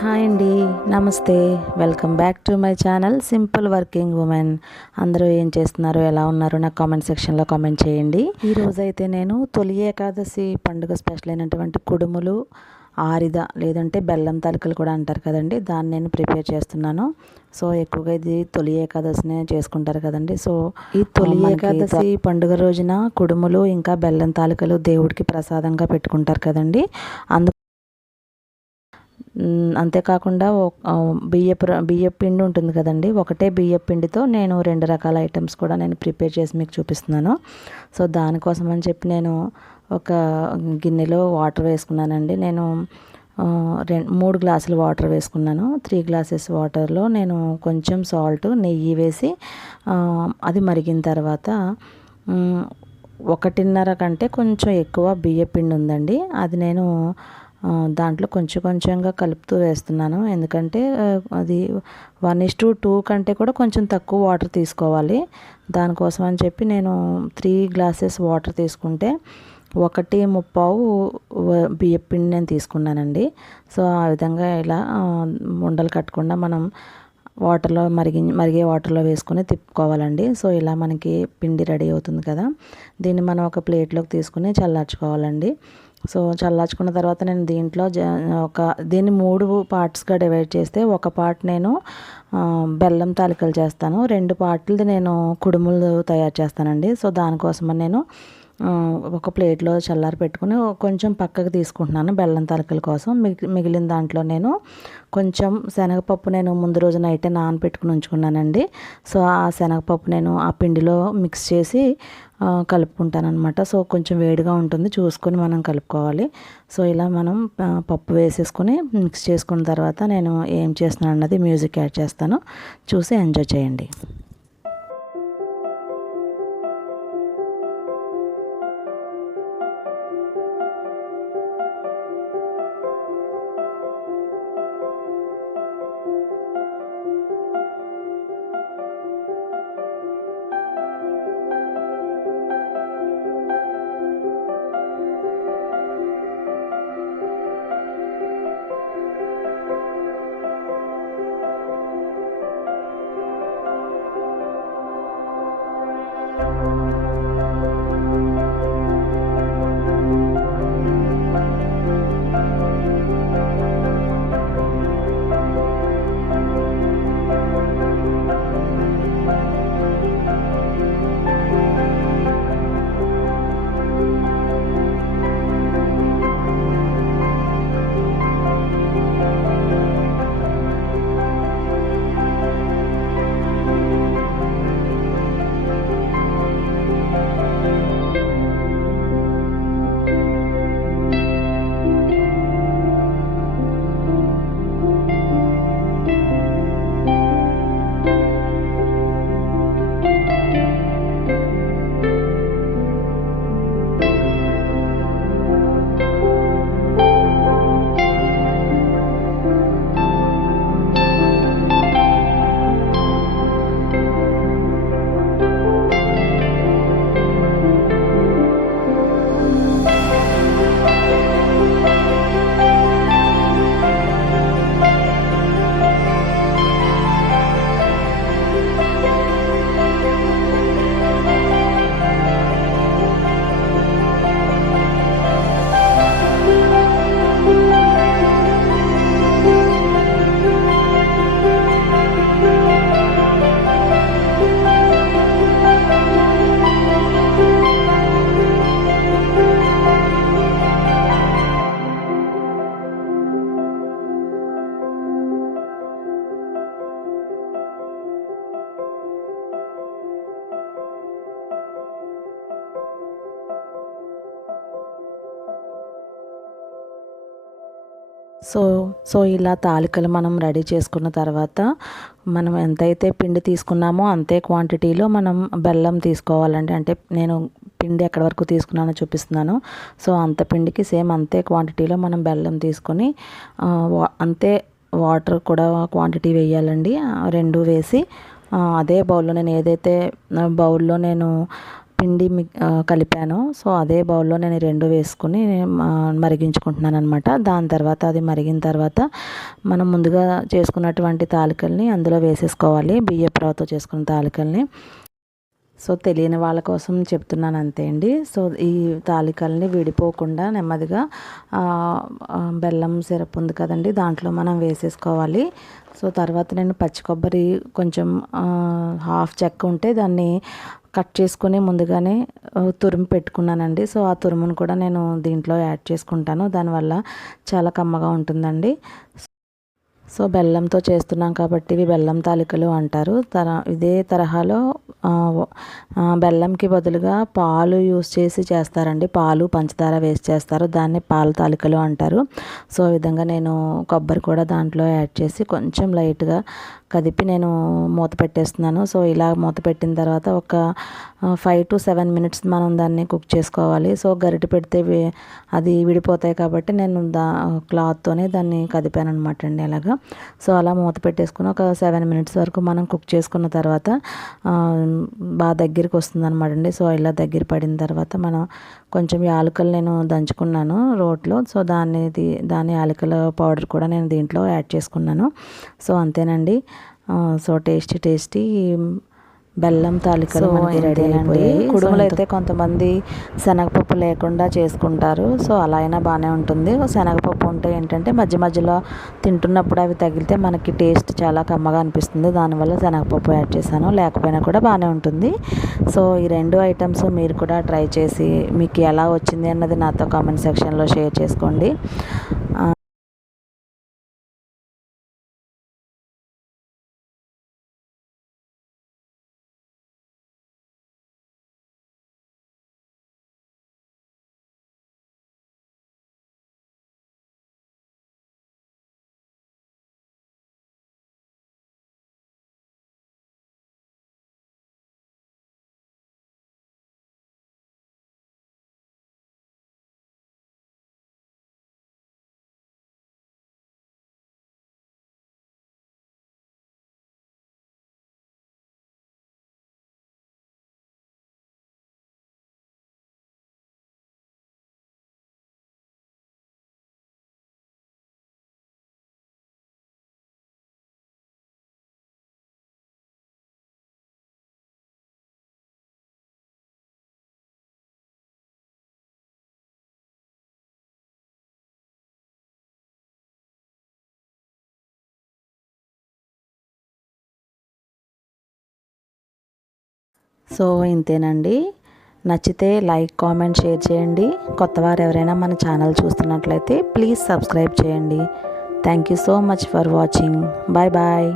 Hi అండి, నమస్తే. Welcome back to my channel simple working women. అందరూ ఏం చేస్తున్నారు, ఎలా ఉన్నారు నాకు కామెంట్ సెక్షన్లో కామెంట్ చేయండి. ఈరోజు అయితే నేను తొలి ఏకాదశి పండుగ స్పెషల్ అయినటువంటి కుడుములు, ఆరిద లేదంటే బెల్లం తలకలు కూడా అంటారు కదండి, దాన్ని నేను ప్రిపేర్ చేస్తున్నాను. సో ఎక్కువగా ఇది తొలి ఏకాదశినే చేసుకుంటారు కదండి. సో ఈ తొలి ఏకాదశి పండుగ రోజున కుడుములు ఇంకా బెల్లం తాలికలు దేవుడికి ప్రసాదంగా పెట్టుకుంటారు కదండి. అంతేకాకుండా బియ్యపు పిండి ఉంటుంది కదండి, ఒకటే బియ్యపు పిండితో నేను 2 రకాల ఐటమ్స్ కూడా నేను ప్రిపేర్ చేసి మీకు చూపిస్తున్నాను. సో దానికోసం అని చెప్పి నేను ఒక గిన్నెలో వాటర్ వేసుకున్నానండి. నేను 3 గ్లాసులు వాటర్ వేసుకున్నాను. 3 గ్లాసెస్ వాటర్లో నేను కొంచెం సాల్ట్, నెయ్యి వేసి అది మరిగిన తర్వాత 1.5 కంటే కొంచెం ఎక్కువ బియ్యపు పిండి ఉందండి. అది నేను దాంట్లో కొంచెం కొంచెంగా కలుపుతూ వేస్తున్నాను. ఎందుకంటే అది 1:2 కంటే కూడా కొంచెం తక్కువ వాటర్ తీసుకోవాలి. దానికోసం అని చెప్పి నేను 3 గ్లాసెస్ వాటర్ తీసుకుంటే 1:3 బియ్యపు పిండి నేను తీసుకున్నానండి. సో ఆ విధంగా ఇలా ఉండలు కట్టకుండా మనం వాటర్లో మరిగే వాటర్లో వేసుకొని తిప్పుకోవాలండి. సో ఇలా మనకి పిండి రెడీ అవుతుంది కదా. దీన్ని మనం ఒక ప్లేట్లోకి తీసుకుని చల్లార్చుకోవాలండి. సో చల్లార్చుకున్న తర్వాత నేను దీంట్లో దీన్ని 3 పార్ట్స్గా డివైడ్ చేస్తే, ఒక పార్ట్ నేను బెల్లం తాలికలు చేస్తాను, 2 పార్ట్లు నేను కుడుములు తయారు చేస్తానండి. సో దానికోసమని నేను ఒక ప్లేట్లో చల్లారి పెట్టుకుని కొంచెం పక్కకు తీసుకుంటున్నాను బెల్లం తలకల కోసం. మిగిలిన దాంట్లో నేను కొంచెం శనగపప్పు నేను ముందు రోజు నైటే నానబెట్టుకుని ఉంచుకున్నానండి. సో ఆ శనగపప్పు నేను ఆ పిండిలో మిక్స్ చేసి కలుపుకుంటాను అనమాట. సో కొంచెం వేడిగా ఉంటుంది, చూసుకొని మనం కలుపుకోవాలి. సో ఇలా మనం పప్పు వేసేసుకొని మిక్స్ చేసుకున్న తర్వాత నేను ఏం చేస్తున్నాను అన్నది మ్యూజిక్ యాడ్ చేస్తాను, చూసి ఎంజాయ్ చేయండి. సో ఇలా తాలికలు మనం రెడీ చేసుకున్న తర్వాత మనం ఎంతైతే పిండి తీసుకున్నామో అంతే క్వాంటిటీలో మనం బెల్లం తీసుకోవాలండి. అంటే నేను పిండి ఎక్కడి వరకు తీసుకున్నానో చూపిస్తున్నాను. సో అంత పిండికి సేమ్ అంతే క్వాంటిటీలో మనం బెల్లం తీసుకొని అంతే వాటర్ కూడా క్వాంటిటీ వేయాలండి. 2 వేసి అదే బౌల్లో నేను ఏదైతే బౌల్లో నేను పిండి కలిపానో సో అదే బౌల్లో నేను రెండు వేసుకుని మరిగించుకుంటున్నాను అనమాట. దాని తర్వాత అది మరిగిన తర్వాత మనం ముందుగా చేసుకున్నటువంటి తాలికల్ని అందులో వేసేసుకోవాలి, బియ్యపు రవ్వతో చేసుకున్న తాలికల్ని. సో తెలియని వాళ్ళ కోసం చెప్తున్నాను అంతే అండి. సో ఈ తాలికల్ని విడిపోకుండా నెమ్మదిగా బెల్లం సిరప్ ఉంది కదండి దాంట్లో మనం వేసేసుకోవాలి. సో తర్వాత నేను పచ్చి కొబ్బరి కొంచెం హాఫ్ చెక్క ఉంటే దాన్ని కట్ చేసుకొని ముందుగానే తురుము పెట్టుకున్నానండి. సో ఆ తురుమును కూడా నేను దీంట్లో యాడ్ చేసుకుంటాను, దానివల్ల చాలా కమ్మగా ఉంటుందండి. సో బెల్లంతో చేస్తున్నాం కాబట్టి ఇవి బెల్లం తాలికలు అంటారు. ఇదే తరహాలో బెల్లంకి బదులుగా పాలు యూస్ చేసి చేస్తారండి, పాలు పంచదార వేసి చేస్తారు, దాన్ని పాల తాలికలు అంటారు. సో ఈ విధంగా నేను కొబ్బరి కూడా దాంట్లో యాడ్ చేసి కొంచెం లైట్గా కదిపి నేను మూత పెట్టేస్తున్నాను. సో ఇలా మూత పెట్టిన తర్వాత ఒక 5 to 7 minutes మనం దాన్ని కుక్ చేసుకోవాలి. సో గరిటె పెడితే అది విడిపోతాయి కాబట్టి నేను క్లాత్తోనే దాన్ని కదిపాను అనమాట అండి అలాగా. సో అలా మూత పెట్టేసుకుని ఒక 7 minutes వరకు మనం కుక్ చేసుకున్న తర్వాత బాగా దగ్గరికి వస్తుంది అనమాట అండి. సో ఇలా దగ్గర పడిన తర్వాత మనం కొంచెం యాలకులు నేను దంచుకున్నాను రోట్లో, సో దాని యాలకుల పౌడర్ కూడా నేను దీంట్లో యాడ్ చేసుకున్నాను. సో అంతేనండి. సో టేస్టీ బెల్లం తాలికలు మనకి రెడీ అయిపోయాయి. కుడుములు అయితే కొంతమంది శనగపప్పు లేకుండా చేసుకుంటారు, సో అలా అయినా బాగానే ఉంటుంది. శనగపప్పు ఉంటే ఏంటంటే మధ్య మధ్యలో తింటున్నప్పుడు అవి తగిలితే మనకి టేస్ట్ చాలా కమ్మగా అనిపిస్తుంది, దానివల్ల శనగపప్పు యాడ్ చేశాను, లేకపోయినా కూడా బాగానే ఉంటుంది. సో ఈ రెండు ఐటమ్స్ మీరు కూడా ట్రై చేసి మీకు ఎలా వచ్చింది అన్నది నాతో కామెంట్ సెక్షన్లో షేర్ చేసుకోండి. సో ఇంతేనండి. నచ్చితే లైక్, కామెంట్, షేర్ చేయండి. కొత్తవారు ఎవరైనా మన ఛానల్ చూస్తున్నట్లయితే ప్లీజ్ సబ్స్క్రైబ్ చేయండి. Thank you so much for watching. Bye bye.